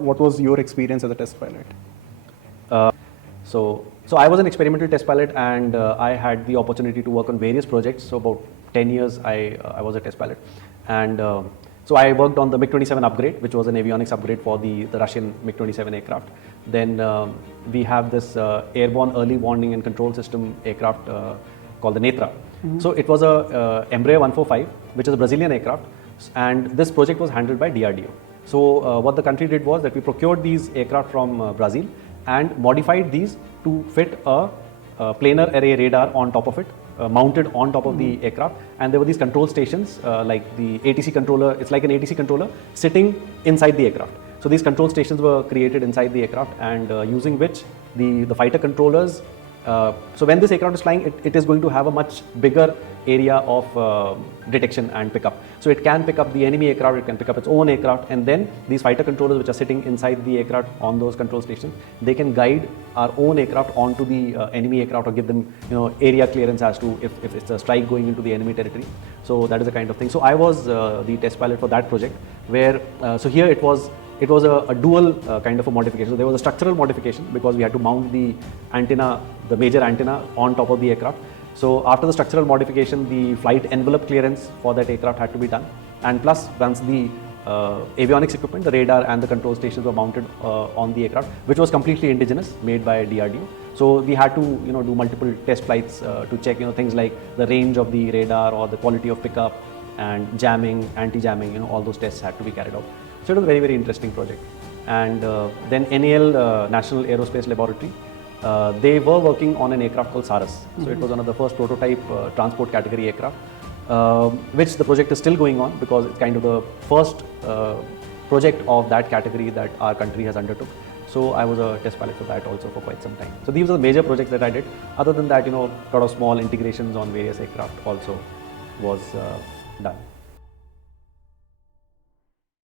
What was your experience as a test pilot? So I was an experimental test pilot, and I had the opportunity to work on various projects. So about 10 years I was a test pilot, and so I worked on the MiG-27 upgrade, which was an avionics upgrade for the Russian MiG-27 aircraft. Then we have this airborne early warning and control system aircraft called the Netra. So it was a Embraer 145, which is a Brazilian aircraft, and this project was handled by DRDO. So what the country did was that we procured these aircraft from Brazil and modified these to fit a planar array radar on top of it, mounted on top of the aircraft, and there were these control stations like the ATC controller. It's like an ATC controller sitting inside the aircraft. So these control stations were created inside the aircraft, and using which the fighter controllers. So when this aircraft is flying, it is going to have a much bigger area of detection and pickup. So it can pick up the enemy aircraft, it can pick up its own aircraft, and then these fighter controllers which are sitting inside the aircraft on those control stations, they can guide our own aircraft onto the enemy aircraft, or give them area clearance as to if it's a strike going into the enemy territory. So that is the kind of thing. So I was the test pilot for that project, where so here it was a dual kind of a modification. So there was a structural modification because we had to mount the antenna, the major antenna, on top of the aircraft. So after the structural modification, the flight envelope clearance for that aircraft had to be done. And plus, once the avionics equipment, the radar and the control stations were mounted on the aircraft, which was completely indigenous, made by DRDO. So we had to do multiple test flights to check things like the range of the radar or the quality of pickup and jamming, anti-jamming. All those tests had to be carried out. So it was a very, very interesting project. And then NAL, National Aerospace Laboratory, they were working on an aircraft called Saras. So it was one of the first prototype transport category aircraft, which the project is still going on because it's kind of the first project of that category that our country has undertook. So I was a test pilot for that also for quite some time. So these were the major projects that I did. Other than that, a lot of small integrations on various aircraft also was done.